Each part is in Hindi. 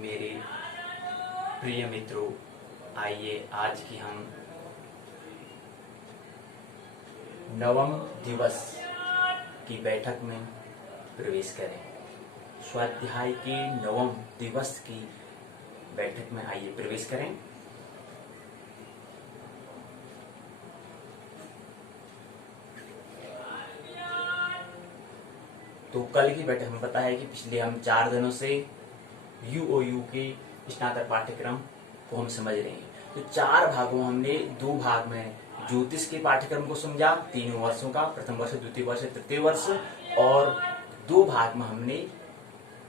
मेरे प्रिय मित्रों, आइए आज की हम नवम दिवस की बैठक में प्रवेश करें। स्वाध्याय के नवम दिवस की बैठक में आइए प्रवेश करें। तो कल की बैठक में पता है कि पिछले हम 4 दिनों से यूओयू के स्नातक पाठ्यक्रम को हम समझ रहे हैं। तो 4 भागों हमने 2 भाग में ज्योतिष के पाठ्यक्रम को समझा, 3 वर्षों का, प्रथम वर्ष, द्वितीय वर्ष, तृतीय वर्ष, और 2 भाग में हमने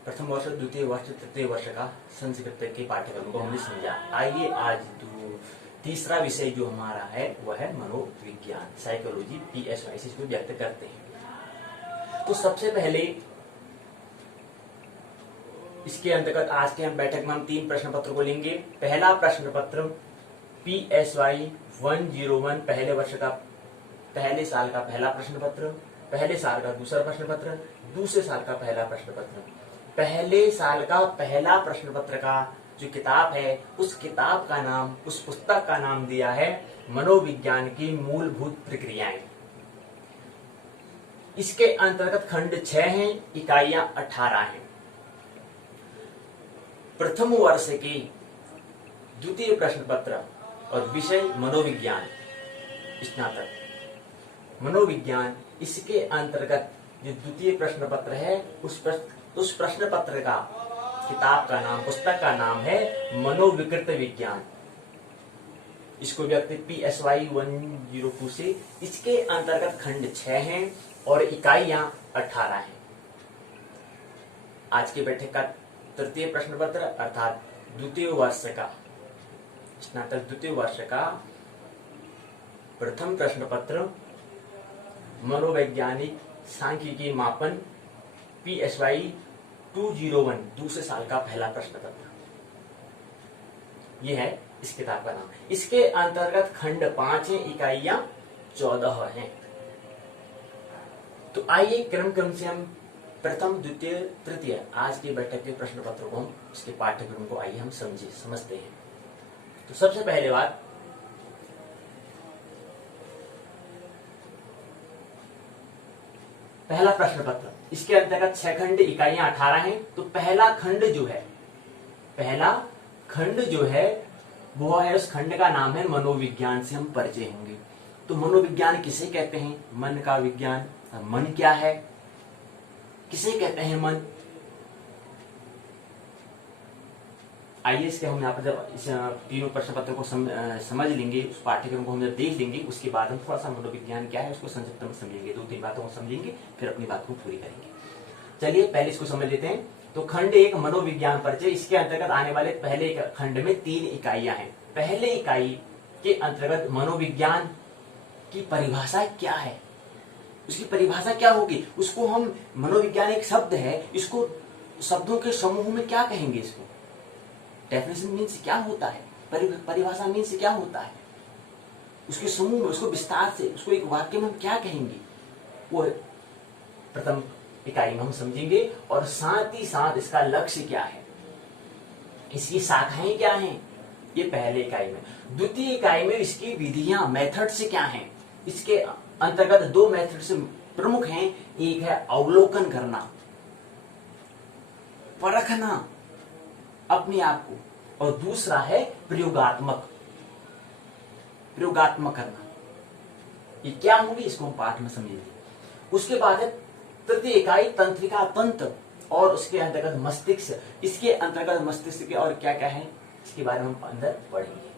प्रथम वर्ष, द्वितीय वर्ष, तृतीय वर्ष का संस्कृत के पाठ्यक्रम को हमने समझा। आइए आज तीसरा विषय जो हमारा है वह है मनोविज्ञान, साइकोलॉजी, PSY से इसको व्यक्त करते हैं। तो सबसे पहले इसके अंतर्गत आज के हम बैठक में हम 3 प्रश्न पत्र को लेंगे। पहला प्रश्न पत्र PSY 101 पहले वर्ष का पहले साल का पहला प्रश्न पत्र, पहले साल का दूसरा प्रश्न पत्र, दूसरे साल का पहला प्रश्न पत्र। पहले साल का पहला प्रश्न पत्र का जो किताब है उस किताब का नाम, उस पुस्तक का नाम दिया है मनोविज्ञान की मूलभूत प्रक्रियाएं। इसके अंतर्गत खंड 6 हैं, इकाइयां 18 हैं। प्रथम वर्ष के द्वितीय प्रश्न पत्र और विषय मनोविज्ञान, स्नातक मनोविज्ञान। इसके अंतर्गत जो द्वितीय प्रश्न पत्र है उस प्रश्न पत्र का किताब का नाम, पुस्तक का नाम है मनोविकृत विज्ञान। इसको व्यक्ति PSY 102 से। इसके अंतर्गत खंड 6 हैं और इकाइयां 18 हैं। आज की बैठक का तृतीय प्रश्न पत्र अर्थात द्वितीय वर्ष का स्नातक द्वितीय वर्ष का प्रथम प्रश्न पत्र मनोवैज्ञानिक सांख्यिकी मापन PSY 201 दूसरे साल का पहला प्रश्न पत्र, यह है इस किताब का नाम। इसके अंतर्गत खंड 5 है, इकाइयां 14 हैं। तो आइए क्रम से हम प्रथम, द्वितीय, तृतीय आज की बैठक के प्रश्न पत्र को हम इसके पाठ्यक्रम को आइए हम समझते हैं। तो सबसे पहले बात, पहला प्रश्न पत्र, इसके अंतर्गत 6 खंड, इकाइयां 18 हैं। तो पहला खंड जो है वो है, उस खंड का नाम है मनोविज्ञान से हम परिचय होंगे। तो मनोविज्ञान किसे कहते हैं? मन का विज्ञान। मन क्या है, किसे कहते हैं मन? आइए इसके हम यहाँ पर जब इस तीनों प्रश्न पत्र को समझ लेंगे, उस पाठ्यक्रम को हम जब देख लेंगे, उसके बाद हम थोड़ा सा मनोविज्ञान क्या है उसको संक्षिप्त में समझेंगे। 2-3 बातों को समझेंगे, फिर अपनी बात को पूरी करेंगे। चलिए पहले इसको समझ लेते हैं। तो खंड 1 मनोविज्ञान परिचय। इसके अंतर्गत आने वाले पहले खंड में 3 इकाइयां हैं। पहले इकाई के अंतर्गत मनोविज्ञान की परिभाषा क्या है, उसकी परिभाषा क्या होगी, उसको हम, मनोविज्ञान एक शब्द है, इसको शब्दों के समूह में क्या कहेंगे? इसको डेफिनेशन मीन्स क्या होता है, परिभाषा मीन्स क्या होता है, उसके समूह में, उसको विस्तार से, उसको एक वाक्य में हम क्या कहेंगे, वो प्रथम इकाई में हम समझेंगे। और साथ ही साथ इसका लक्ष्य क्या है, इसकी शाखाएं क्या हैं, ये पहले इकाई में। द्वितीय इकाई में इसकी विधियां, मेथड्स क्या हैं। इसके अंतर्गत 2 मेथड से प्रमुख हैं। एक है अवलोकन करना, परखना अपने आप को, और दूसरा है प्रयोगात्मक करना। ये क्या होंगे इसको हम पाठ में समझेंगे। उसके बाद है तृतीय इकाई तंत्रिका, तंत्र, और उसके अंतर्गत मस्तिष्क। इसके अंतर्गत मस्तिष्क के और क्या क्या है इसके बारे में हम अंदर पढ़ेंगे।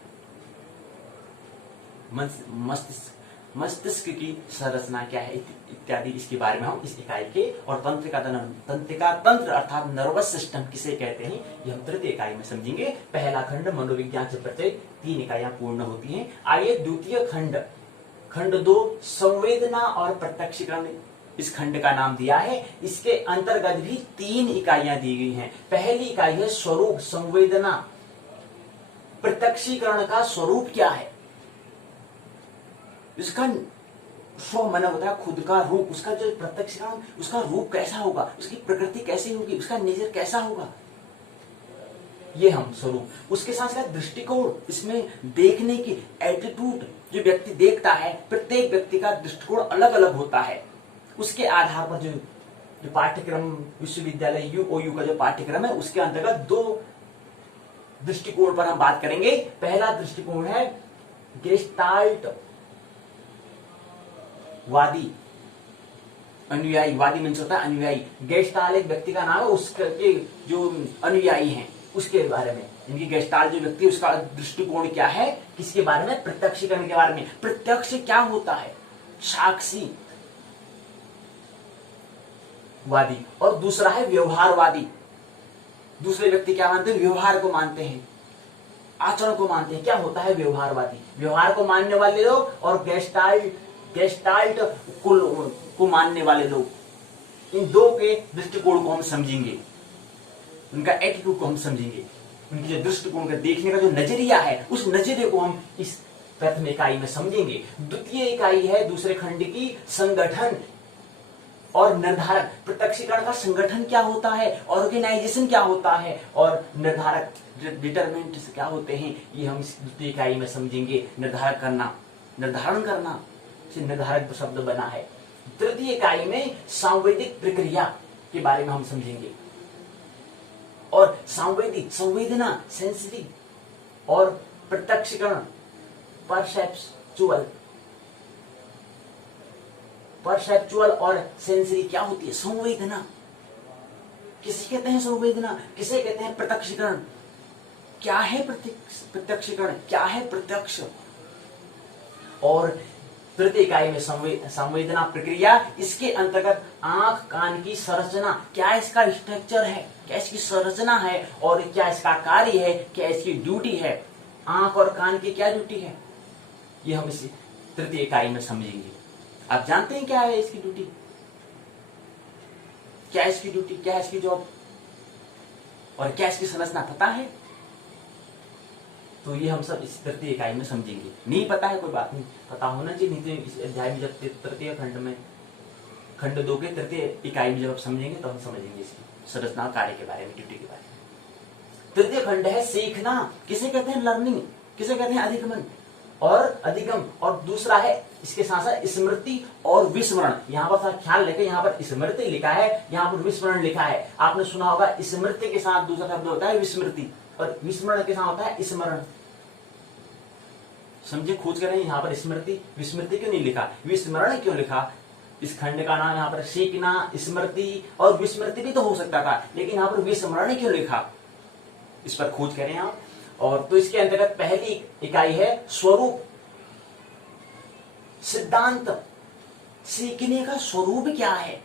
मस्तिष्क की संरचना क्या है इत्यादि, इसके बारे में हम इस इकाई के, और तंत्रिका तंत्र अर्थात नर्वस सिस्टम किसे कहते हैं, ये हम तृतीय इकाई में समझेंगे। पहला खंड मनोविज्ञान से परिचय, 3 इकाइयां पूर्ण होती हैं। आइए द्वितीय खंड 2 संवेदना और प्रत्यक्षीकरण, इस खंड का नाम दिया है। इसके अंतर्गत भी 3 इकाइयां दी गई हैं। पहली इकाई है स्वरूप, संवेदना, प्रत्यक्षीकरण का स्वरूप क्या है, इसका स्व मन होता है खुद का रूप, उसका जो प्रत्यक्षीकरण, उसका रूप कैसा होगा, उसकी प्रकृति कैसी होगी, उसका नेचर कैसा होगा, ये हम स्वरूप, उसके साथ साथ दृष्टिकोण, इसमें देखने की एटीट्यूड, जो व्यक्ति देखता है, प्रत्येक व्यक्ति का दृष्टिकोण अलग अलग होता है। उसके आधार पर जो पाठ्यक्रम विश्वविद्यालय यूओयू का जो पाठ्यक्रम है, उसके अंतर्गत 2 दृष्टिकोण पर हम बात करेंगे। पहला दृष्टिकोण है गेस्टाल्ट वादी, अनुयायी, वादी मीन्स होता है अनुयायी। गेस्टाल्ट एक व्यक्ति का नाम है, उसके जो अनुयायी हैं उसके बारे में, इनकी गेस्टाल्ट जो व्यक्ति, उसका दृष्टिकोण क्या है, किसके बारे में, प्रत्यक्षीकरण के बारे में। प्रत्यक्ष क्या होता है, साक्षी वादी। और दूसरा है व्यवहारवादी, दूसरे व्यक्ति क्या मानते हैं, व्यवहार को मानते हैं, आचरण को मानते हैं। क्या होता है व्यवहारवादी, व्यवहार को मानने वाले लोग, और गेस्टाल्ट को मानने वाले लोग। इन 2 के दृष्टिकोण को हम समझेंगे, उनका एटीट्यूड को हम समझेंगे, उनकी जो दृष्टिकोण का देखने का जो नजरिया है, उस नजरिए को हम इस प्रथम इकाई में समझेंगे। द्वितीय इकाई है दूसरे खंड की संगठन और निर्धारक। प्रत्यक्षीकरण का संगठन क्या होता है, ऑर्गेनाइजेशन क्या होता है, और निर्धारक डिटरमिनेंट क्या होते हैं, ये हम इस द्वितीय इकाई में समझेंगे। निर्धारक करना, निर्धारण करना से निर्धारक शब्द बना है। तृतीय इकाई में सांवेदिक प्रक्रिया के बारे में हम समझेंगे, और सांवेदिक, संवेदना, सेंसिटिव, और प्रत्यक्षीकरण, परसेप्चुअल और सेंसरी क्या होती है, संवेदना। किसे कहते हैं संवेदना, किसे कहते हैं प्रत्यक्षीकरण, क्या है प्रत्यक्षीकरण, क्या है प्रत्यक्ष। और तृतीय इकाई में संवेदना प्रक्रिया, इसके अंतर्गत आंख कान की संरचना, क्या इसका स्ट्रक्चर है, क्या इसकी संरचना है, और क्या इसका कार्य है, क्या इसकी ड्यूटी है, आंख और कान की क्या ड्यूटी है, ये हम इस तृतीय इकाई में समझेंगे। आप जानते हैं क्या है इसकी ड्यूटी, क्या इसकी ड्यूटी, क्या इसकी जॉब, और क्या इसकी संरचना पता है। तो ये हम सब इस तृतीय इकाई में समझेंगे। नहीं पता है कोई बात नहीं, पता होना चाहिए, नहीं तो इस अध्याय में जब तृतीय खंड में, खंड 2 के तृतीय इकाई में जब आप समझेंगे तो हम समझेंगे इसकी संरचना, कार्य के बारे में, ड्यूटी के बारे में। तृतीय खंड है सीखना, किसे कहते हैं लर्निंग, किसे कहते हैं अधिगमन और अधिगम। और दूसरा है इसके साथ साथ स्मृति और विस्मरण। यहाँ पर थोड़ा ख्याल रखें, यहाँ पर स्मृति लिखा है, यहाँ पर विस्मरण लिखा है। आपने सुना होगा स्मृति के साथ दूसरा शब्द होता है विस्मृति, और विस्मरण के साथ होता है स्मरण। समझे, खोज करें, यहाँ पर स्मृति विस्मृति क्यों नहीं लिखा, विस्मरण क्यों लिखा। इस खंड का नाम यहाँ पर सीखना, स्मृति और विस्मृति भी तो हो सकता था, लेकिन यहाँ पर विस्मरण क्यों लिखा, इस पर खोज करें आप। और तो इसके अंतर्गत पहली इकाई है स्वरूप सिद्धांत। सीखने का स्वरूप क्या है,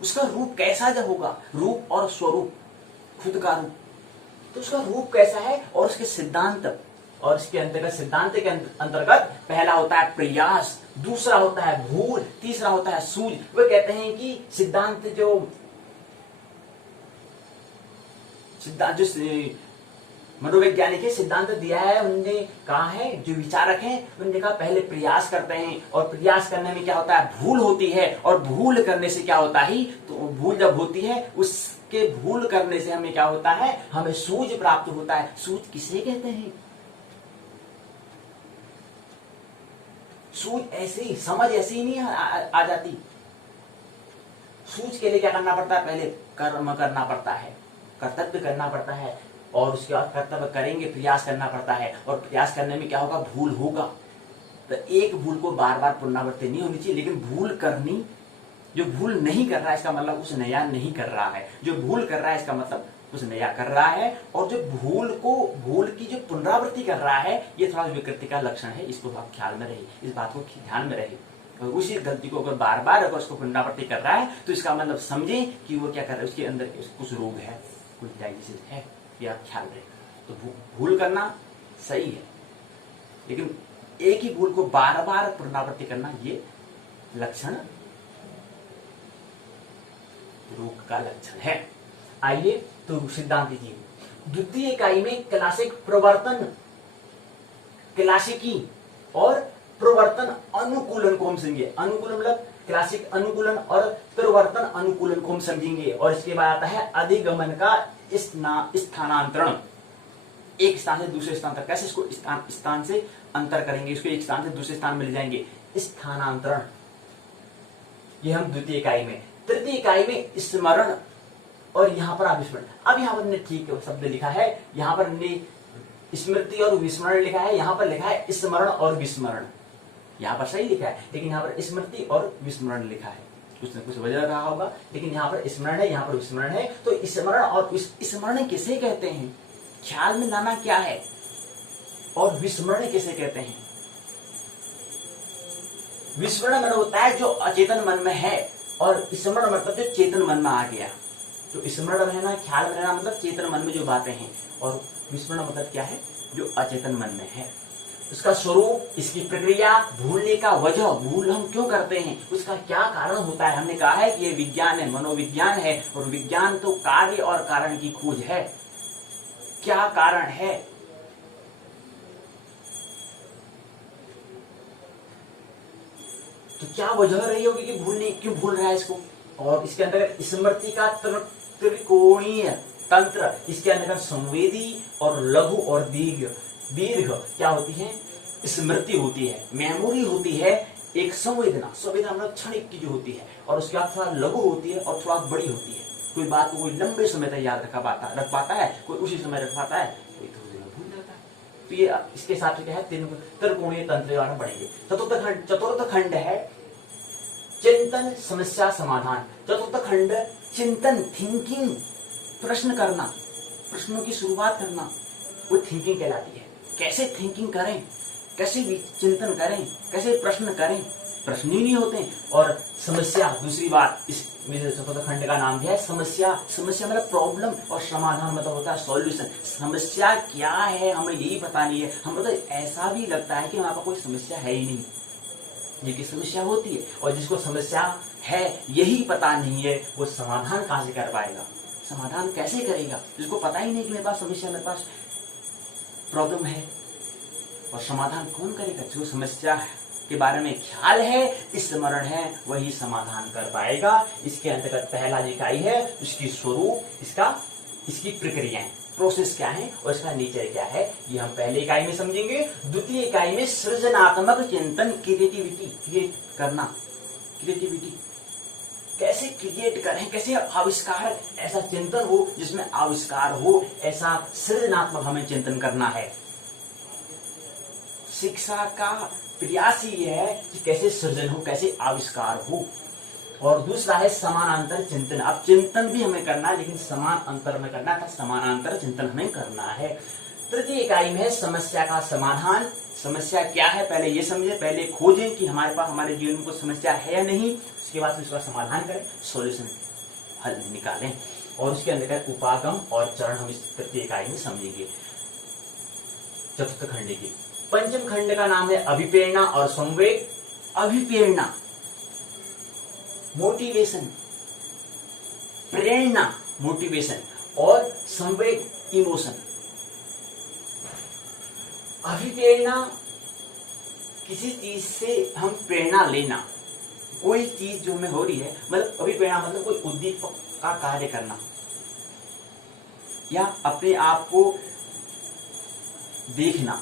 उसका रूप कैसा जब होगा, रूप और स्वरूप, खुद का रूप, तो उसका रूप कैसा है, और उसके सिद्धांत। और इसके अंतर्गत सिद्धांत के अंतर्गत पहला होता है प्रयास, दूसरा होता है भूल, तीसरा होता है सूझ। वे कहते हैं कि सिद्धांत जो मनोवैज्ञानिक है, सिद्धांत दिया है, उनने कहा है, जो विचारक हैं उन्होंने कहा पहले प्रयास करते हैं, और प्रयास करने में क्या होता है, भूल होती है, और भूल करने से क्या होता है, तो भूल जब होती है, उसके भूल करने से हमें क्या होता है, हमें सूझ प्राप्त होता है। सूझ किसे कहते हैं, सूझ ऐसे ही, समझ ऐसे ही नहीं आ जाती। सूझ के लिए क्या करना पड़ता है, पहले कर्म करना पड़ता है, कर्तव्य करना पड़ता है, और उसके बाद कर्तव्य करेंगे, प्रयास करना पड़ता है, और प्रयास करने में क्या होगा, भूल होगा। तो एक भूल को बार बार पुनरावृत्ति नहीं होनी चाहिए, लेकिन भूल करनी, जो भूल नहीं कर रहा है इसका मतलब कुछ नया नहीं कर रहा है, जो भूल कर रहा है इसका मतलब कुछ नया कर रहा है, और जो भूल की जो पुनरावृत्ति कर रहा है, ये थोड़ा विकृति का लक्षण है। इसको आप ख्याल में रहे, इस बात को ध्यान में रहे। और उसी गलती को अगर बार बार अगर उसको पुनरावृत्ति कर रहा है, तो इसका मतलब समझे कि वो क्या कर रहा है, उसके अंदर कुछ रोग है, कुछ डायबिटीज है, ये आप ख्याल रहे। तो भूल करना सही है, लेकिन एक ही भूल को बार बार पुनरावृत्ति करना, ये लक्षण रोग का लक्षण है। आइए तो सिद्धांत जी, द्वितीय इकाई में क्लासिक प्रवर्तन, क्लासिकी और प्रवर्तन अनुकूलन को हम समझेंगे। अनुकूलन मतलब क्लासिक अनुकूलन और प्रवर्तन अनुकूलन को हम समझेंगे। और इसके बाद आता है अधिगमन का स्थानांतरण। एक स्थान से दूसरे स्थान तक। कैसे इसको स्थान से अंतर करेंगे, इसको एक स्थान से दूसरे स्थान में ले जाएंगे, स्थानांतरण। ये हम द्वितीय इकाई में। तृतीय इकाई में स्मरण और यहाँ पर अविस्मरण। अब यहाँ पर ठीक शब्द लिखा है, यहाँ पर स्मृति और विस्मरण लिखा है, यहाँ पर लिखा है स्मरण और विस्मरण। यहाँ पर सही लिखा है, लेकिन यहाँ पर स्मृति और विस्मरण लिखा है, कुछ न कुछ वजह रहा होगा। लेकिन यहाँ पर स्मरण है, यहाँ पर विस्मरण है। तो स्मरण और स्मरण किसे कहते हैं, ख्याल में लाना क्या है, और विस्मरण किसे कहते हैं। विस्मरण मतलब होता है जो अचेतन मन में है, और स्मरण मतलब जो चेतन मन में आ गया। तो स्मरण रहना, ख्याल में रहना मतलब चेतन मन में जो बातें हैं, और विस्मरण मतलब क्या है, जो अचेतन मन में है। उसका स्वरूप, इसकी प्रक्रिया, भूलने का वजह, भूल हम क्यों करते हैं, उसका क्या कारण होता है। हमने कहा है कि ये विज्ञान है, मनोविज्ञान है, और विज्ञान तो कार्य और कारण की खोज है। क्या कारण है, तो क्या वजह रही होगी कि भूलने क्यों भूल रहा है इसको। और इसके अंदर स्मृति का त्रिकोणीय तंत्र, इसके अंदर संवेदी और लघु और दीर्घ क्या होती है, स्मृति होती है, मेमोरी होती है, एक संवेदना मतलब क्षणिक की जो होती है, और उसके बाद थोड़ा लघु होती है और थोड़ा बड़ी होती है। कोई बात को कोई लंबे समय तक याद रख पाता है, कोई उसी समय रख पाता है, कोई थोड़ी देर भूल जाता है। तो ये इसके साथ क्या है, त्रिकोणीय तंत्र के बारे में पढ़ेंगे। चतुर्थ खंड है चिंतन समस्या समाधान। चतुर्थ खंड चिंतन, थिंकिंग, प्रश्न करना, प्रश्नों की शुरुआत करना, वो थिंकिंग कहलाती है। कैसे थिंकिंग करें, कैसे चिंतन करें, कैसे प्रश्न करें, प्रश्न ही नहीं होते। और समस्या, दूसरी बात, इस चतुर्थ खंड का नाम दिया है समस्या। समस्या मतलब प्रॉब्लम, और समाधान मतलब होता है सॉल्यूशन। समस्या क्या है हमें यही पता नहीं है, हमें तो ऐसा भी लगता है कि हमारे पास कोई समस्या है ही नहीं, जिसकी समस्या होती है। और जिसको समस्या है यही पता नहीं है, वो समाधान कहां से कर पाएगा, समाधान कैसे करेगा, जिसको पता ही नहीं कि मेरे पास समस्या, मेरे पास प्रॉब्लम है। और समाधान कौन करेगा, जो समस्या के बारे में ख्याल है, स्मरण है, वही समाधान कर पाएगा। इसके अंतर्गत पहला इकाई है, उसकी स्वरूप, इसकी प्रक्रियाएं, प्रोसेस क्या है, और इसका नेचर क्या है, ये हम पहले इकाई में समझेंगे। द्वितीय इकाई में सृजनात्मक चिंतन, क्रिएटिविटी, क्रिएट करना, क्रिएटिविटी कैसे क्रिएट करें, कैसे आविष्कार, ऐसा चिंतन हो जिसमें आविष्कार हो, ऐसा सृजनात्मक हमें चिंतन करना है। शिक्षा का प्रयास ये है कि कैसे सृजन हो, कैसे आविष्कार हो। और दूसरा है समानांतर चिंतन। अब चिंतन भी हमें करना है, लेकिन समान अंतर में करना है, समानांतर चिंतन हमें करना है। तृतीय इकाई में है समस्या का समाधान। समस्या क्या है पहले ये समझे, पहले खोजें कि हमारे पास, हमारे जीवन में कोई समस्या है या नहीं, उसके बाद उसका समाधान करें, सॉल्यूशन हल निकालें। और उसके अंदर उपागम और चरण हम इस तृतीय इकाई में समझेंगे चतुर्थ खंड की। पंचम खंड का नाम है अभिप्रेरणा और संवेग। अभिप्रेरणा मोटिवेशन, प्रेरणा मोटिवेशन, और संवेग इमोशन। अभिप्रेरणा किसी चीज से हम प्रेरणा लेना, कोई चीज जो में हो रही है, मतलब अभिप्रेरणा मतलब कोई उद्दीपक का कार्य करना, या अपने आप को देखना।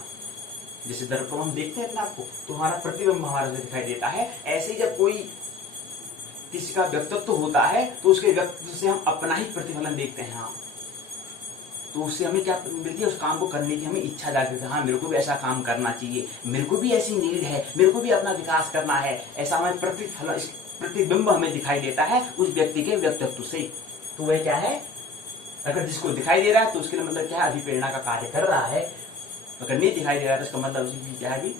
जैसे दर्पण हम देखते हैं अपने आप को, तो हमारा प्रतिबिंब हमारे दिखाई देता है। ऐसे जब कोई किसी का व्यक्तित्व होता है, तो उसके व्यक्तित्व से हम अपना ही प्रतिफलन देखते हैं। हाँ, तो उससे हमें क्या मिलती है, उस काम को करने की हमें इच्छा जागृत है। हाँ, मेरे को भी ऐसा काम करना चाहिए, मेरे को भी ऐसी नीड है, मेरे को भी अपना विकास करना है, ऐसा हमें प्रतिबिंब हमें दिखाई देता है उस व्यक्ति के व्यक्तित्व से। तो वह क्या है, अगर जिसको दिखाई दे रहा है तो उसके लिए मतलब क्या है, अभिप्रेरणा का कार्य कर रहा है। अगर नहीं दिखाई दे रहा है तो इसका मतलब उसकी क्या है,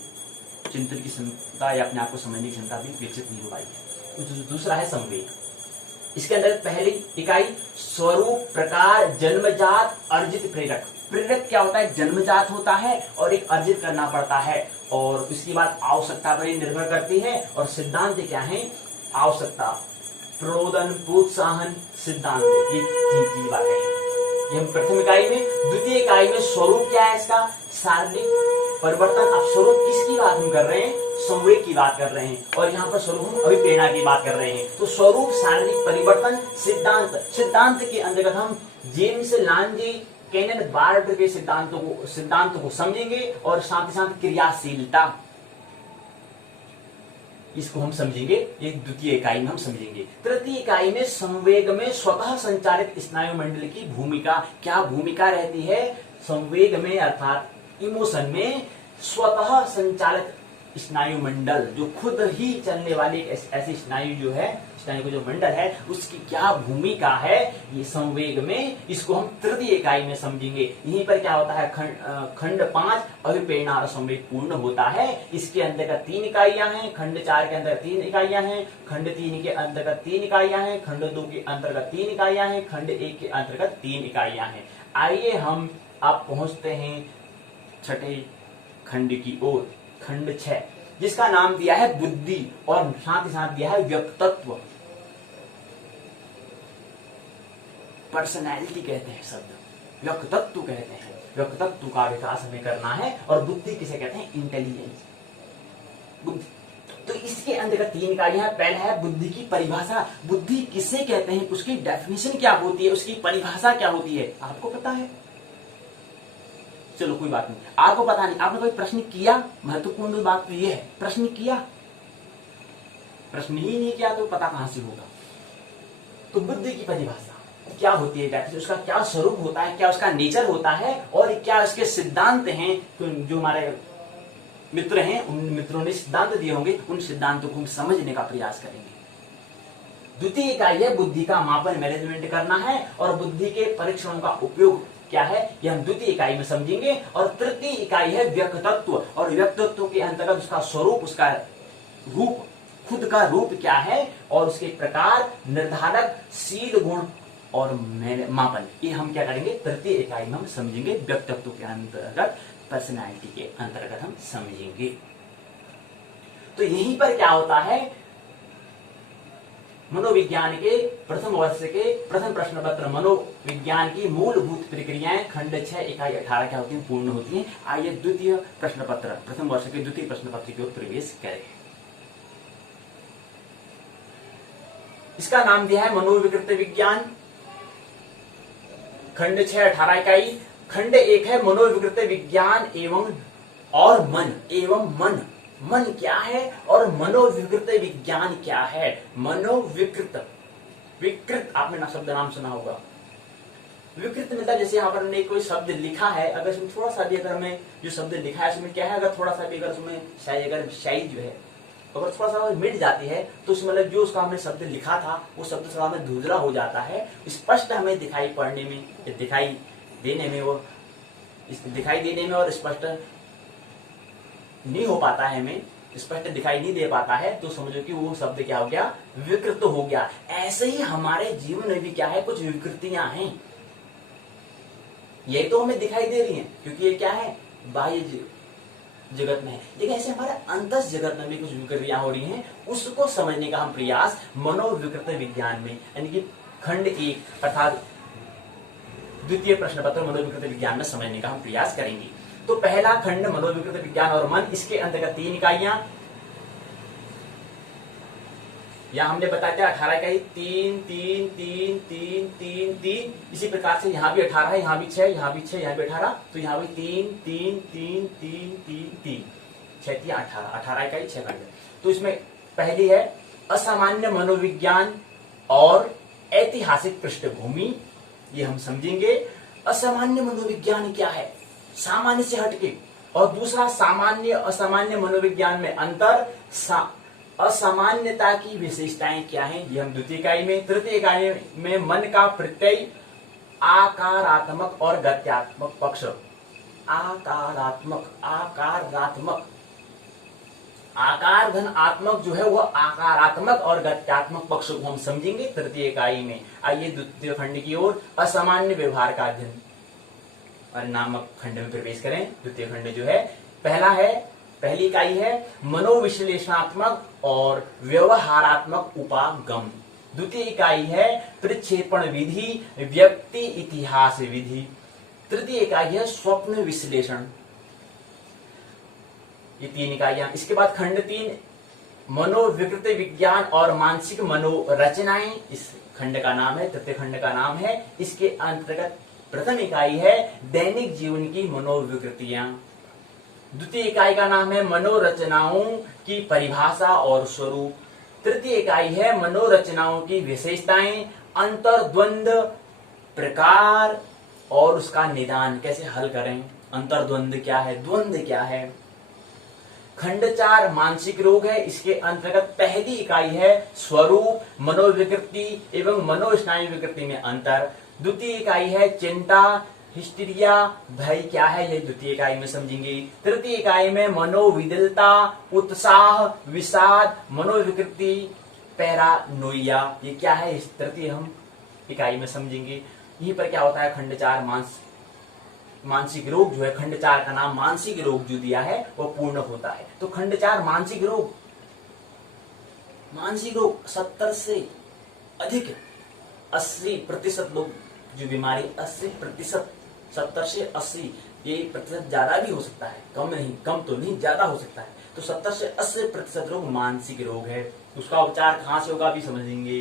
चिंतन की क्षमता या अपने आप को समझने की क्षमता भी विकसित नहीं हो पाई है। दूसरा है संवेग। इसके अंदर पहली इकाई स्वरूप, प्रकार, जन्मजात, अर्जित, प्रेरक। प्रेरक क्या होता है, जन्मजात होता है और एक अर्जित करना पड़ता है, और इसकी बात आवश्यकता पर ही निर्भर करती है। और सिद्धांत क्या है, आवश्यकता, प्ररोदन, प्रोत्साहन, सिद्धांत, ये तीन बातें हैं। ये हम प्रथम इकाई में। द्वितीय इकाई में स्वरूप क्या है, इसका शारीरिक परिवर्तन। अब स्वरूप किसकी बात हम कर रहे हैं, संवेग की बात कर रहे हैं, और यहाँ पर स्वरूप हम अभिप्रेरणा की बात कर रहे हैं। तो स्वरूप, शारीरिक परिवर्तन, सिद्धांत। सिद्धांत के अंतर्गत हम जेम्स लांजे केनेथ बार्ड के सिद्धांतों को समझेंगे और साथ ही साथ क्रियाशीलता, इसको हम समझेंगे, ये द्वितीय इकाई में हम समझेंगे। तृतीय इकाई में संवेग में स्वतः संचालित स्नायु मंडल की भूमिका, क्या भूमिका रहती है संवेग में अर्थात इमोशन में स्वतः संचालित स्नायु मंडल, जो खुद ही चलने वाली ऐसी स्नायु जो है, स्नायु का जो मंडल है उसकी क्या भूमिका है ये संवेग में, इसको हम तृतीय इकाई में समझेंगे। यहीं पर क्या होता है, खंड 5 अभिप्रेरणा संवेग पूर्ण होता है। इसके अंतर्गत 3 इकाइयां हैं, खंड 4 के अंतर्गत 3 इकाइयां हैं, खंड 3 के अंतर्गत 3 इकाइयां हैं, खंड 2 के अंतर्गत 3 इकाइयां हैं, खंड 1 के अंतर्गत 3 इकाइयां हैं। आइए हम अब पहुंचते हैं छठे खंड की ओर, खंड 6, जिसका नाम दिया है बुद्धि और साथ ही साथ दिया है व्यक्तित्व, पर्सनैलिटी कहते हैं शब्द, व्यक्तित्व कहते हैं। व्यक्तित्व का विकास हमें करना है। और बुद्धि किसे कहते हैं, इंटेलिजेंस, बुद्धि। तो इसके अंतर्गत 3 इकाइयां हैं। पहला है बुद्धि की परिभाषा, बुद्धि किसे कहते हैं, उसकी डेफिनेशन क्या होती है, उसकी परिभाषा क्या होती है, आपको पता है? चलो कोई बात नहीं, आपको पता नहीं, आपने कोई प्रश्न किया? महत्वपूर्ण बात तो ये है, प्रश्न किया, प्रश्न ही नहीं किया तो पता कहां से होगा। तो बुद्धि की परिभाषा क्या होती है, उसका क्या स्वरूप होता है, क्या उसका नेचर होता है और क्या उसके सिद्धांत हैं, जो हमारे मित्र हैं उन मित्रों ने सिद्धांत दिए होंगे, उन सिद्धांतों को हम समझने का प्रयास करेंगे। द्वितीय इकाई है बुद्धि का मापन, मैनेजमेंट करना है और बुद्धि के परीक्षणों का उपयोग क्या है, यह हम द्वितीय इकाई में समझेंगे। और तृतीय इकाई है व्यक्तित्व, और व्यक्तित्व के अंतर्गत उसका स्वरूप, उसका रूप, खुद का रूप क्या है और उसके प्रकार, निर्धारक, शील गुण और मापन, ये हम क्या करेंगे तृतीय इकाई में हम समझेंगे। व्यक्तित्व के अंतर्गत, पर्सनैलिटी के अंतर्गत हम समझेंगे। तो यहीं पर क्या होता है, मनोविज्ञान के प्रथम वर्ष के प्रथम प्रश्न पत्र मनोविज्ञान की मूलभूत प्रक्रियाएं खंड 6 इकाई 18 क्या होती है, पूर्ण होती हैं। आइए द्वितीय प्रश्न पत्र, प्रथम वर्ष के द्वितीय प्रश्न पत्र की ओर प्रवेश करें। इसका नाम दिया है मनोविकृत विज्ञान, खंड 6 18 इकाई। खंड 1 है मनोविकृत विज्ञान एवं और मन, एवं मन, मन क्या है और मनोविकृत विज्ञान क्या है। मनोविकृत, विकृत आपने ना शब्द नाम सुना होगा। विकृत मतलब जैसे यहाँ पर हमने कोई शब्द लिखा है, अगर उसमें थोड़ा सा भी अगर हमें जो शब्द लिखा है उसमें क्या है, अगर थोड़ा सा भी अगर उसमें शायद जो है अगर थोड़ा सा मिट जाती है तो उसमें मतलब जो उसका हमने शब्द लिखा था वो शब्द थोड़ा हमें धुंधला हो जाता है, स्पष्ट हमें दिखाई पड़ने में, दिखाई देने में और स्पष्ट नहीं हो पाता है, हमें स्पष्ट दिखाई नहीं दे पाता है, तो समझो कि वो शब्द क्या हो गया, विकृत हो गया। ऐसे ही हमारे जीवन में भी क्या है, कुछ विकृतियां हैं, ये तो हमें दिखाई दे रही हैं क्योंकि ये क्या है, बाह्य जगत में है, लेकिन ऐसे हमारे अंतस जगत में भी कुछ विकृतियां हो रही हैं, उसको समझने का हम प्रयास मनोविकृत विज्ञान में, यानी कि खंड 1 अर्थात द्वितीय प्रश्न पत्र मनोविकृत विज्ञान में समझने का हम प्रयास करेंगे। तो पहला खंड मनोविकृत विज्ञान और मन, इसके अंतर्गत 3 इकाइयां, यहां हमने बताया था 18 इकाई, 3 3 3 3 3 3, इसी प्रकार से यहाँ भी 18 है, यहाँ भी 6, यहाँ भी 6, यहाँ भी 18, तो यहाँ भी 3 3 3 3 3 3, 6 3 18 इकाई 6 खंड। तो इसमें पहली है असामान्य मनोविज्ञान और ऐतिहासिक पृष्ठभूमि, ये हम समझेंगे। असामान्य मनोविज्ञान क्या है, सामान्य से हटके, और दूसरा सामान्य असामान्य मनोविज्ञान में अंतर, असामान्यता की विशेषताएं क्या हैं, ये हम द्वितीय इकाई में। तृतीय इकाई में मन का प्रत्यय, आकारात्मक और गत्यात्मक पक्ष, आकारात्मक आकार धन आत्मक जो है वह आकारात्मक और गत्यात्मक पक्ष को हम समझेंगे तृतीय इकाई में। आइए द्वितीय खंड की ओर, असामान्य व्यवहार का अध्ययन और नामक खंड में प्रवेश करें। द्वितीय खंड जो है पहली इकाई है मनोविश्लेषणात्मक और व्यवहारात्मक उपागम। द्वितीय इकाई है प्रक्षेपण विधि, व्यक्ति इतिहास विधि। तृतीय इकाई है स्वप्न विश्लेषण। ये 3 इकाइयां। इसके बाद खंड 3 मनोविकृत विज्ञान और मानसिक मनोरचनाएं, इस खंड का नाम है, तृतीय खंड का नाम है। इसके अंतर्गत प्रथम इकाई है दैनिक जीवन की मनोविकृतियां। द्वितीय इकाई का नाम है मनोरचनाओं की परिभाषा और स्वरूप। तृतीय इकाई है मनोरचनाओं की विशेषताएं, अंतर्द्वंद, प्रकार और उसका निदान, कैसे हल करें, अंतर्द्वंद क्या है, द्वंद क्या है। खंड 4 मानसिक रोग है। इसके अंतर्गत पहली इकाई है स्वरूप, मनोविकृति एवं मनोस्नायु विकृति में अंतर। द्वितीय इकाई है चिंता, हिस्टीरिया, भय क्या है, ये द्वितीय इकाई में समझेंगे। तृतीय इकाई में मनोविदलता, उत्साह, विषाद, मनोविकृति, पैरानोइया, ये क्या है, इस तृतीय हम इकाई में समझेंगे। यहीं पर क्या होता है, खंड 4 मानसिक रोग जो है, खंड 4 का नाम मानसिक रोग जो दिया है वो पूर्ण होता है। तो खंड 4 मानसिक रोग 70 से अधिक 80% लोग जो बीमारी 80%, 70 से 80, ये प्रतिशत ज्यादा भी हो सकता है, कम तो नहीं, ज्यादा हो सकता है। तो 70 से 80% रोग मानसिक रोग है। उसका उपचार कहां से होगा अभी समझेंगे।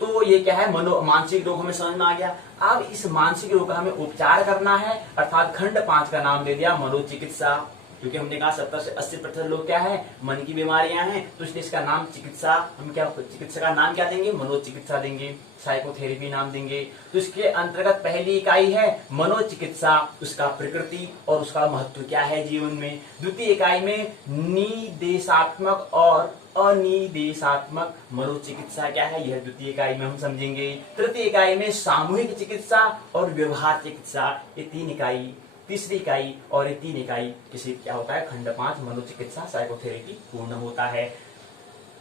तो ये क्या है, मानसिक रोग हमें समझ में आ गया। अब इस मानसिक रोग का हमें उपचार करना है, अर्थात खंड 5 का नाम दे दिया मनोचिकित्सा, क्योंकि हमने कहा 70 से 80% लोग क्या है, मन की बीमारियां हैं, तो इसलिए इसका नाम चिकित्सा, हम क्या चिकित्सा का नाम क्या देंगे, मनोचिकित्सा देंगे, साइकोथेरेपी नाम देंगे। तो इसके अंतर्गत पहली इकाई है मनोचिकित्सा, उसका प्रकृति और उसका महत्व क्या है जीवन में। द्वितीय इकाई में निदेशात्मक और अनिदेशात्मक मनोचिकित्सा क्या है, यह द्वितीय इकाई में हम समझेंगे। तृतीय इकाई में सामूहिक चिकित्सा और व्यवहार चिकित्सा, ये 3 इकाई, तीसरी इकाई और ये 3 इकाई किसी क्या होता है, खंड 5 मनोचिकित्सा साइकोथेरेपी पूर्ण होता है।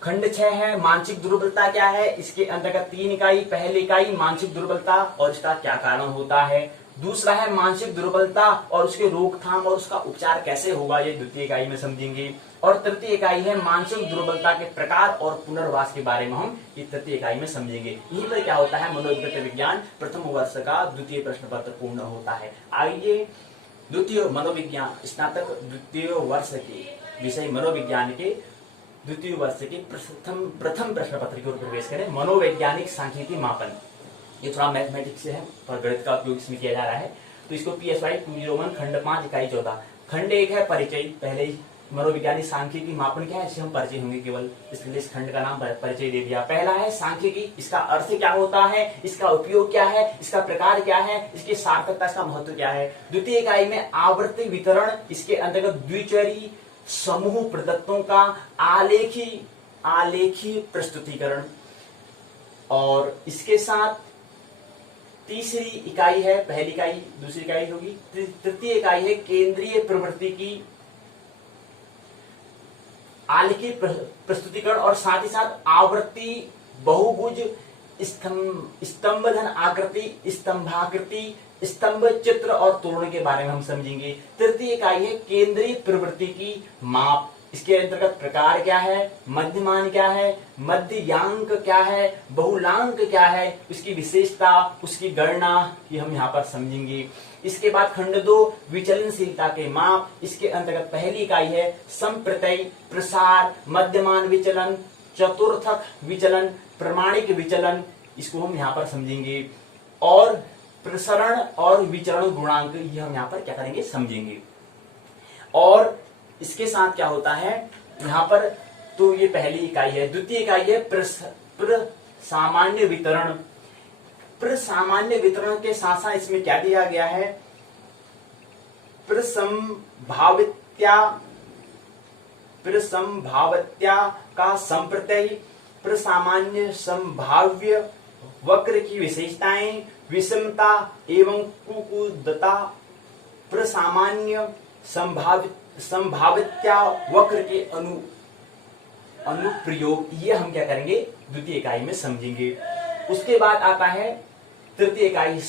खंड 6 है मानसिक दुर्बलता क्या है, इसके अंतर्गत 3 इकाई। पहली इकाई मानसिक दुर्बलता और इसका क्या कारण होता है। दूसरा है मानसिक दुर्बलता और उसके रोकथाम और उसका उपचार कैसे होगा, ये द्वितीय इकाई में समझेंगे। और तृतीय इकाई है मानसिक दुर्बलता के प्रकार और पुनर्वास के बारे में हम ये तृतीय इकाई में समझेंगे। यहीं पर क्या होता है, मनोविकृत विज्ञान प्रथम वर्ष का द्वितीय प्रश्न पत्र पूर्ण होता है। आइए द्वितीय मनोविज्ञान स्नातक द्वितीय वर्ष के विषय मनोविज्ञान के द्वितीय वर्ष के प्रथम प्रश्न पत्र की ओर प्रवेश करें। मनोवैज्ञानिक सांख्यिकी मापन, ये थोड़ा मैथमेटिक्स से है पर गणित का उपयोग इसमें किया जा रहा है। तो इसको PSY 201 खंड 5 इकाई 14। खंड 1 है परिचय, पहले ही मनोवैज्ञानिक सांख्यिकी मापन क्या है, इससे हम परिचय होंगे केवल, इसलिए इस खंड का नाम परिचय दे दिया। पहला है सांख्यिकी, इसका अर्थ क्या होता है, इसका उपयोग क्या है, इसका प्रकार क्या है, इसकी सार्थकता, इसका महत्व क्या है। द्वितीय इकाई में आवर्ती वितरण, इसके अंतर्गत द्विचरी समूह प्रदत्तों का आलेखी प्रस्तुतिकरण। और इसके साथ तीसरी इकाई है, पहली इकाई दूसरी इकाई होगी, तृतीय इकाई है केंद्रीय प्रवृत्ति की आलेखी प्रस्तुतिकरण और साथ ही साथ आवृत्ति, बहुभुज, स्तंभधन आकृति, स्तंभाकृति, स्तंभ चित्र और तोरण के बारे में हम समझेंगे। तृतीय इकाई है केंद्रीय प्रवृत्ति की माप, इसके अंतर्गत प्रकार क्या है, मध्यमान क्या है, मध्ययांक क्या है, बहुलांक क्या है, उसकी विशेषता, उसकी गणना, ये हम यहाँ पर समझेंगे। इसके बाद खंड 2 विचलनशीलता के माप, इसके अंतर्गत पहली इकाई है संप्रत्यय, प्रसार, मध्यमान विचलन, चतुर्थक विचलन, प्रमाणिक विचलन, इसको हम यहाँ पर समझेंगे। और प्रसरण और विचरण गुणांक, ये हम यहाँ पर क्या करेंगे, समझेंगे। और इसके साथ क्या होता है यहाँ पर, तो ये पहली इकाई है। द्वितीय इकाई है प्रसामान्य वितरण। प्रसामान्य वितरण के साथ साथ इसमें क्या दिया गया है, प्रसंभाव्यता का संप्रत्यय, प्रसामान्य संभाव्य वक्र की विशेषताएं, विषमता एवं कुकुदता, प्रसामान्य संभाव्यता वक्र के अनुप्रयोग, ये हम क्या करेंगे, द्वितीय इकाई में समझेंगे। उसके बाद आता है तृतीय इकाई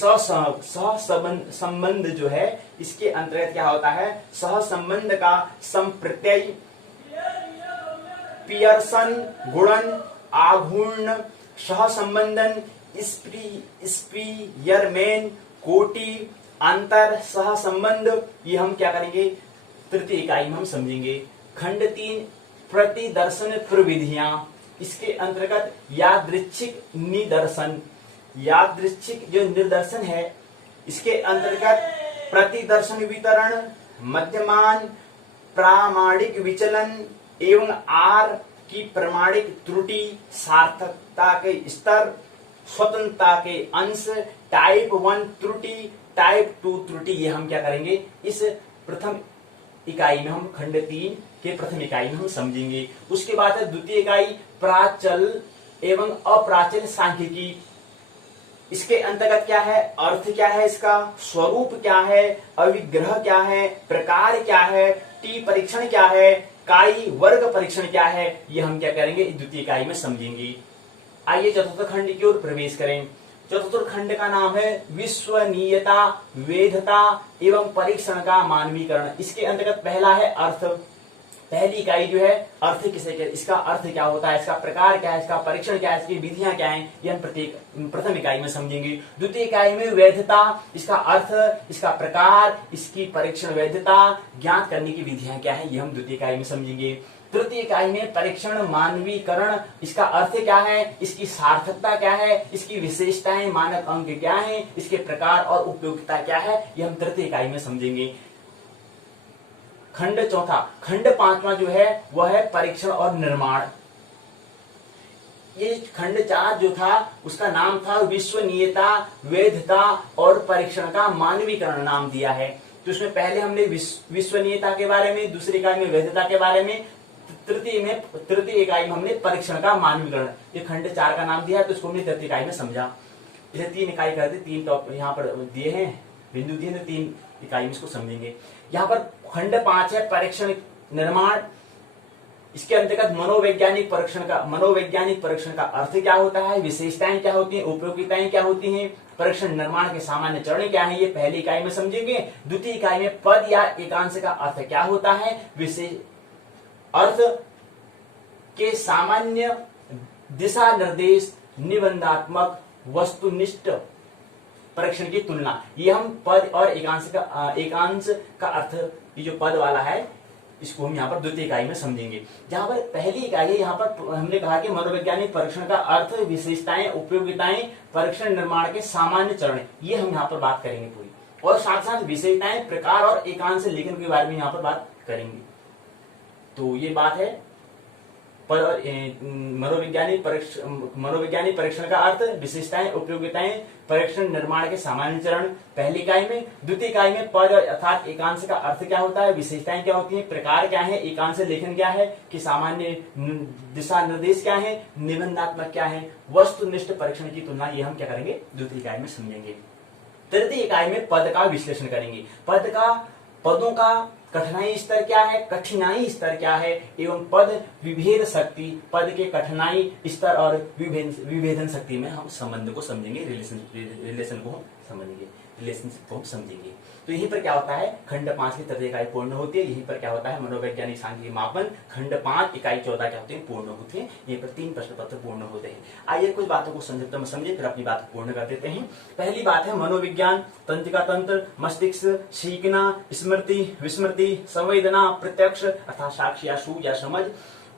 सहसंबंध जो है, इसके अंतर्गत क्या होता है, सहसंबंध का संप्रत्यय, पियर्सन, गुणन, आघूर्ण, सहसंबंधन, स्पीयरमैन, कोटि, अंतर, सहसंबंध, ये हम क्या करेंगे, तृतीय इकाई में हम समझेंगे। खंड 3 प्रतिदर्शन प्रविधियां, इसके अंतर्गत यादृच्छिक निदर्शन, यादृच्छिक जो निर्दर्शन है, इसके अंतर्गत प्रतिदर्शन वितरण, मध्यमान, प्रामाणिक विचलन एवं आर की प्रमाणिक त्रुटि, सार्थकता के स्तर, स्वतंत्रता के अंश, टाइप 1 त्रुटि, टाइप 2 त्रुटि, ये हम क्या करेंगे इस प्रथम इकाई में, हम खंड 3 के प्रथम इकाई में हम समझेंगे। उसके बाद है द्वितीय इकाई, प्राचल एवं अप्राचल सांख्यिकी। इसके अंतर्गत क्या है, अर्थ क्या है, इसका स्वरूप क्या है, अविग्रह क्या है, प्रकार क्या है, टी परीक्षण क्या है, काई वर्ग परीक्षण क्या है, ये हम क्या करेंगे द्वितीय इकाई में समझेंगे। आइए चतुर्थ खंड की ओर प्रवेश करें। चतुर्थ खंड का नाम है विश्वसनीयता, वैधता एवं परीक्षण का मानवीकरण। इसके अंतर्गत पहला है अर्थ। पहली इकाई जो है अर्थ किसे कहते हैं, इसका अर्थ क्या होता है, इसका प्रकार क्या है, इसका परीक्षण क्या है, इसकी विधियां क्या हैं, ये हम प्रथम इकाई में समझेंगे। द्वितीय इकाई में वैधता, इसका अर्थ, इसका प्रकार, इसकी परीक्षण वैधता ज्ञात करने की विधियां क्या है, ये हम द्वितीय इकाई में समझेंगे। तृतीय इकाई में परीक्षण मानवीकरण, इसका अर्थ क्या है, इसकी सार्थकता क्या है, इसकी विशेषताएं मानक अंक क्या है, इसके प्रकार और उपयोगिता क्या है, ये हम तृतीय इकाई में समझेंगे। खंड चौथा, खंड पांचवा जो है वह है परीक्षण और निर्माण। ये खंड 4 जो था उसका नाम था विश्वसनीयता, वैधता और परीक्षण का मानवीकरण नाम दिया है। तो उसमें पहले हमने विश्वसनीयता के बारे में, दूसरी इकाई में वैधता के बारे में, तृतीय इकाई में हमने परीक्षण का मानवीकरण, ये खंड 4 का नाम दिया है, तो इसको हमने तृतीय इकाई में समझा। इसे 3 इकाई करते, 3 टॉप यहाँ पर दिए हैं, बिंदु दिए, तो 3 इकाई में इसको समझेंगे। यहाँ पर खंड 5 है परीक्षण निर्माण। इसके अंतर्गत मनोवैज्ञानिक परीक्षण का अर्थ क्या होता है, विशेषताएं क्या होती हैं, उपयोगिताएं क्या होती हैं, परीक्षण निर्माण के सामान्य चरण क्या है, ये पहली इकाई में समझेंगे। द्वितीय इकाई में पद या एकांश का अर्थ क्या होता है, विशेष अर्थ के सामान्य दिशा निर्देश, निबंधात्मक वस्तुनिष्ठ परीक्षण की तुलना, ये हम पद और एकांश का अर्थ, ये जो पद वाला है इसको हम यहाँ पर द्वितीय इकाई में समझेंगे। जहां पर पहली इकाई है, यहाँ पर हमने कहा कि मनोवैज्ञानिक परीक्षण का अर्थ, विशेषताएं, उपयोगिताएं, परीक्षण निर्माण के सामान्य चरण, ये हम यहाँ पर बात करेंगे पूरी, और साथ साथ विशेषताएं, प्रकार और एकांश लेखन के बारे में यहाँ पर बात करेंगे। तो ये बात है मनोवैज्ञानिक परीक्षण का अर्थ, विशेषताएं, उपयोगिताएं, परीक्षण निर्माण के सामान्य चरण पहली इकाई में। द्वितीय इकाई में पद अर्थात एकांश का अर्थ क्या होता है, विशेषताएं क्या होती हैं, प्रकार क्या है, एकांश लेखन क्या है, कि सामान्य दिशा निर्देश क्या है, निबंधात्मक क्या है, वस्तुनिष्ठ परीक्षण की तुलना, ये हम क्या करेंगे द्वितीय इकाई में समझेंगे। तृतीय इकाई में पद का विश्लेषण करेंगे। पदों का कठिनाई स्तर क्या है, कठिनाई स्तर क्या है, एवं पद विभेद शक्ति, पद के कठिनाई स्तर और विभेदन शक्ति में हम संबंध को समझेंगे, रिलेशनशिप को हम समझेंगे। तो यहीं पर क्या होता है, खंड 5 की तृतीय इकाई पूर्ण होती है। यहीं पर क्या होता है, मनोवैज्ञानिक सांख्यिकी मापन खंड 5 इकाई 14 क्या होते हैं, पूर्ण होते हैं। यहीं पर 3 प्रश्न पत्र पूर्ण होते हैं। आइए कुछ बातों को संक्षिप्त में समझे, फिर अपनी बात पूर्ण कर देते हैं। पहली बात है मनोविज्ञान, तंत्रिका तंत्र, मस्तिष्क, सीखना, स्मृति, विस्मृति, संवेदना, प्रत्यक्ष अर्थात साक्ष्य या सूझ या समझ,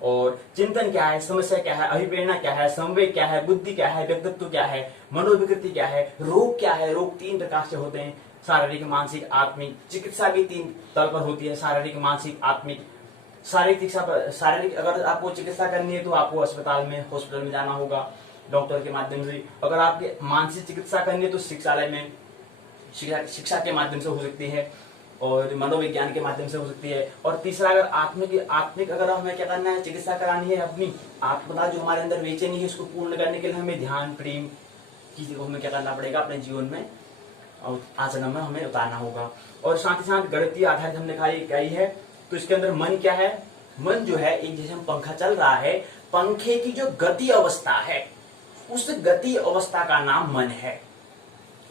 और चिंतन क्या है, समस्या क्या है, अभिप्रेरणा क्या है, संवेग क्या है, बुद्धि क्या है, व्यक्तित्व क्या है, मनोविकृति क्या है, रोग क्या है। रोग 3 प्रकार से होते हैं, शारीरिक, मानसिक, आत्मिक। चिकित्सा भी 3 तल पर होती है, शारीरिक, मानसिक, आत्मिक। शारीरिक अगर आपको चिकित्सा करनी है तो आपको हॉस्पिटल में जाना होगा डॉक्टर के माध्यम से। अगर आपके मानसिक चिकित्सा करनी है तो शिक्षालय में शिक्षा के माध्यम से हो सकती है, और मनोविज्ञान के माध्यम से हो सकती है। और तीसरा अगर आत्मिक अगर हमें क्या करना है, चिकित्सा करानी है अपनी आत्मता, जो हमारे अंदर बेचैनी है उसको पूर्ण करने के लिए हमें ध्यान, प्रेम चीज को हमें क्या करना पड़ेगा, अपने जीवन में और आचरण में हमें उतारना होगा। और साथ ही साथ गणितीय आधारित हमने कहा इकाई है। तो इसके अंदर मन क्या है, मन जो है एक जैसे हम पंखा चल रहा है, पंखे की जो गति अवस्था है उस गति अवस्था का नाम मन है।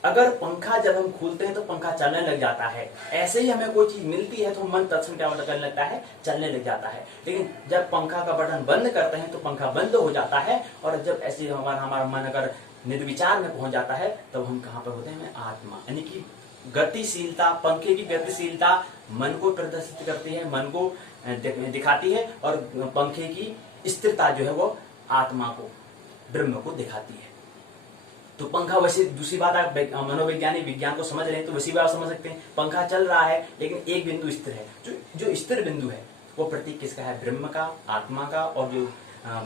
अगर पंखा जब हम खोलते हैं तो पंखा चलने लग जाता है, ऐसे ही हमें कोई चीज मिलती है तो मन तत्क्षण क्या करने लगता है, चलने लग जाता है। लेकिन जब पंखा का बटन बंद करते हैं तो पंखा बंद हो जाता है, और जब ऐसे हमारा मन अगर निर्विचार में पहुंच जाता है तब हम कहाँ पर होते हैं, आत्मा। यानी कि गतिशीलता, पंखे की गतिशीलता मन को प्रदर्शित करती है, मन को दिखाती है, और पंखे की स्थिरता जो है वो आत्मा को, ब्रह्म को दिखाती है। तो पंखा, वैसे दूसरी बात, आप मनोवैज्ञानिक विज्ञान को समझ रहे हैं तो वैसी बात समझ सकते हैं, पंखा चल रहा है लेकिन एक बिंदु स्थिर है। जो स्थिर बिंदु है वो प्रतीक किसका है? ब्रह्म का, आत्मा का, और जो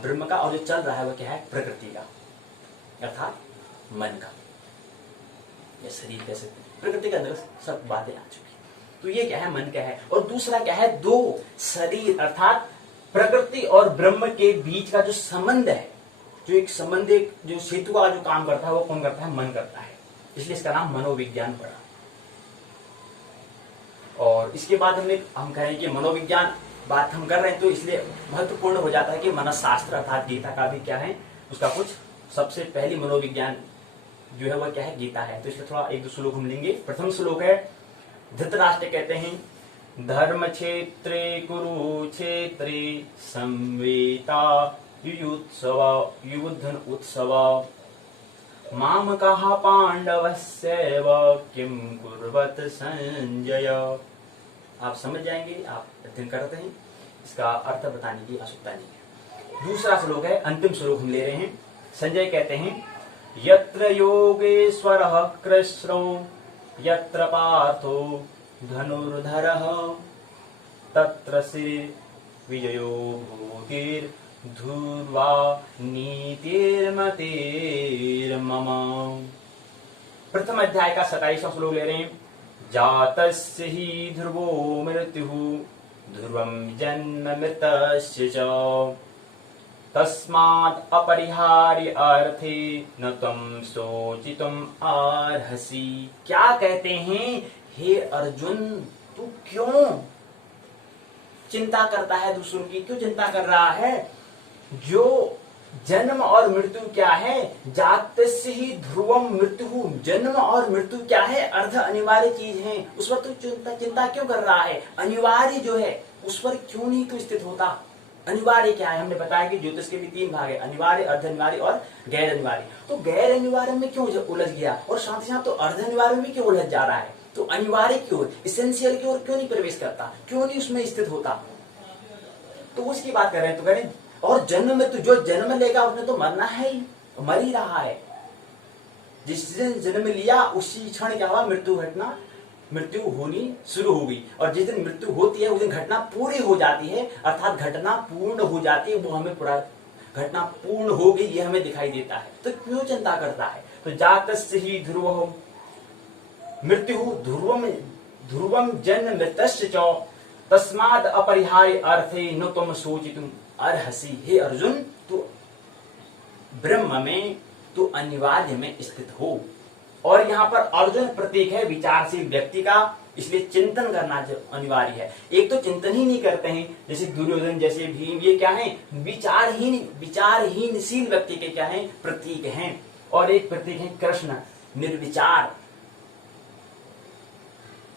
ब्रह्म का, और जो चल रहा है वो क्या है? प्रकृति का, अर्थात मन का या शरीर कह सकते हैं। प्रकृति के अंदर सब बातें आ चुकी। तो ये क्या है? मन क्या है। और दूसरा क्या है? दो शरीर अर्थात प्रकृति और ब्रह्म के बीच का जो संबंध है, जो एक संबंध, जो सेतु का जो काम करता है वो कौन करता है? मन करता है। इसलिए इसका नाम मनोविज्ञान पड़ा। और इसके बाद हम कहें कि मनोविज्ञान बात हम कर रहे हैं तो इसलिए महत्वपूर्ण हो जाता है कि मनशास्त्र अर्थात गीता का भी क्या है, उसका कुछ सबसे पहली मनोविज्ञान जो है वह क्या है? गीता है। तो इसलिए थोड़ा एक दो श्लोक हम लेंगे। प्रथम श्लोक है, धृतराष्ट्र कहते हैं, धर्म क्षेत्रे कुरुक्षेत्रे संवेता युयुधन उत्सव मामकः पांडवस्यैव किं कुर्वत संजय। आप समझ जाएंगे, आप अध्ययन करते हैं, इसका अर्थ बताने की आवश्यकता नहीं है। दूसरा श्लोक है, अंतिम श्लोक हम ले रहे हैं। संजय कहते हैं, यत्र योगेश्वरः कृष्णो यत्र पार्थो धनुर्धरः तत्र श्री विजयो भूतिर्धुर्वा नीतिर्मतिर्मम। प्रथम अध्याय का 27वां श्लोक ले रहे हैं। जातस्य हि ध्रुवो मृत्युः ध्रुवं जन्म मृतस्य च तस्मात् अपरिहार्य अर्थे न त्वं शोचितुम् अर्हसि। क्या कहते हैं? हे अर्जुन, तू क्यों चिंता करता है? दूसरों की क्यों चिंता कर रहा है? जो जन्म और मृत्यु क्या है? जातस्य ही ध्रुवम मृत्यु, जन्म और मृत्यु क्या है? अर्ध अनिवार्य चीज है। उस पर तू चिंता क्यों कर रहा है? अनिवार्य जो है उस पर क्यों नहीं तू स्थित होता? अनिवार्य क्या है? हमने बताया कि ज्योतिष के भी 3 भाग है, अनिवार्य, अर्ध अनिवार्य और गैर अनिवार्य। तो गैर अनिवार्य में क्यों उलझ गया और साथ ही साथ तो अर्ध अनिवार्य में क्यों उलझ जा रहा है? तो अनिवार्य की ओर, इसेंशियल की ओर क्यों नहीं प्रवेश करता? क्यों नहीं उसमें स्थित होता? तो उसकी बात कर रहे हैं। तो करें, और जन्म में तो जो जन्म लेगा उसने तो मरना है ही, मर ही रहा है। जिस दिन जन्म लिया उसी क्षण क्या हुआ? मृत्यु घटना, मृत्यु होनी शुरू हो गई। और जिस दिन मृत्यु होती है उस दिन घटना पूरी हो जाती है, अर्थात घटना पूर्ण हो जाती है। वो हमें पूरा घटना पूर्ण हो गई ये हमें दिखाई देता है। तो क्यों चिंता करता है? तो जातस्य ही ध्रुवः मृत्यु ध्रुवम जन्म मृतस्य च तस्माद् अपरिहार्य अर्थे न त्वं शोचितुम् अर्हसि। हे अर्जुन, तू ब्रह्म में, तू अनिवार्य में स्थित हो। और यहाँ पर अर्जुन प्रतीक है विचारशील व्यक्ति का, इसलिए चिंतन करना अनिवार्य है। एक तो चिंतन ही नहीं करते हैं, जैसे दुर्योधन, जैसे भीम, ये क्या है? विचारहीनशील व्यक्ति के क्या है? प्रतीक हैं। और एक प्रतीक है कृष्ण, निर्विचार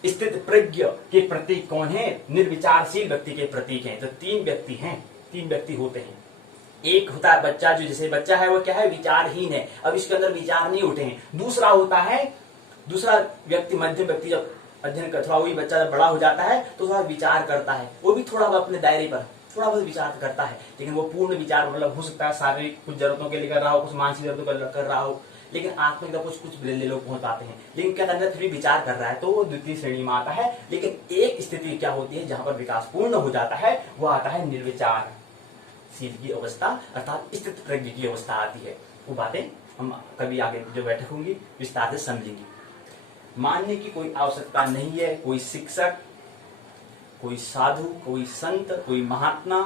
स्थित प्रज्ञ के प्रतीक कौन है? निर्विचारशील व्यक्ति के प्रतीक हैं। तो 3 व्यक्ति हैं, 3 व्यक्ति होते हैं। एक होता है बच्चा, जो जैसे बच्चा है वो क्या है? विचारहीन है, अब इसके अंदर विचार नहीं उठे हैं। दूसरा होता है, दूसरा व्यक्ति, मध्यम व्यक्ति, जब अध्ययन कर, थोड़ा वही बच्चा जब बड़ा हो जाता है तो थोड़ा विचार करता है, वो भी थोड़ा अपने दायरे पर थोड़ा बहुत विचार करता है, लेकिन वो पूर्ण विचार मतलब हो सकता है शारीरिक कुछ जरूरतों के लिए कर रहा हो, कुछ मानसिक जरूरतों के लिए कर रहा हो, लेकिन आत्मिक का कुछ लोग पहुंच पाते हैं। लेकिन क्या अंदर फिर भी विचार कर रहा है, तो वो द्वितीय श्रेणी में आता है। लेकिन एक स्थिति क्या होती है जहां पर विकास पूर्ण हो जाता है, वो आता है निर्विचार शील की अवस्था, अर्थात स्थित प्रज्ञ की अवस्था आती है। वो बातें हम कभी आगे जो बैठक होंगी विस्तार से समझेंगे। मानने की कोई आवश्यकता नहीं है, कोई शिक्षक, कोई साधु, कोई संत, कोई महात्मा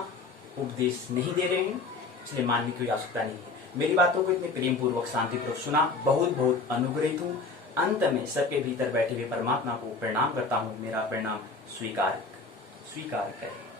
उपदेश नहीं दे रहे हैं, इसलिए मानने की कोई आवश्यकता नहीं है। मेरी बातों को इतने प्रेम पूर्वक शांति पूर्वक सुना, बहुत बहुत अनुग्रहित हूँ। अंत में सबके भीतर बैठे हुए परमात्मा को प्रणाम करता हूँ। मेरा प्रणाम स्वीकार करें।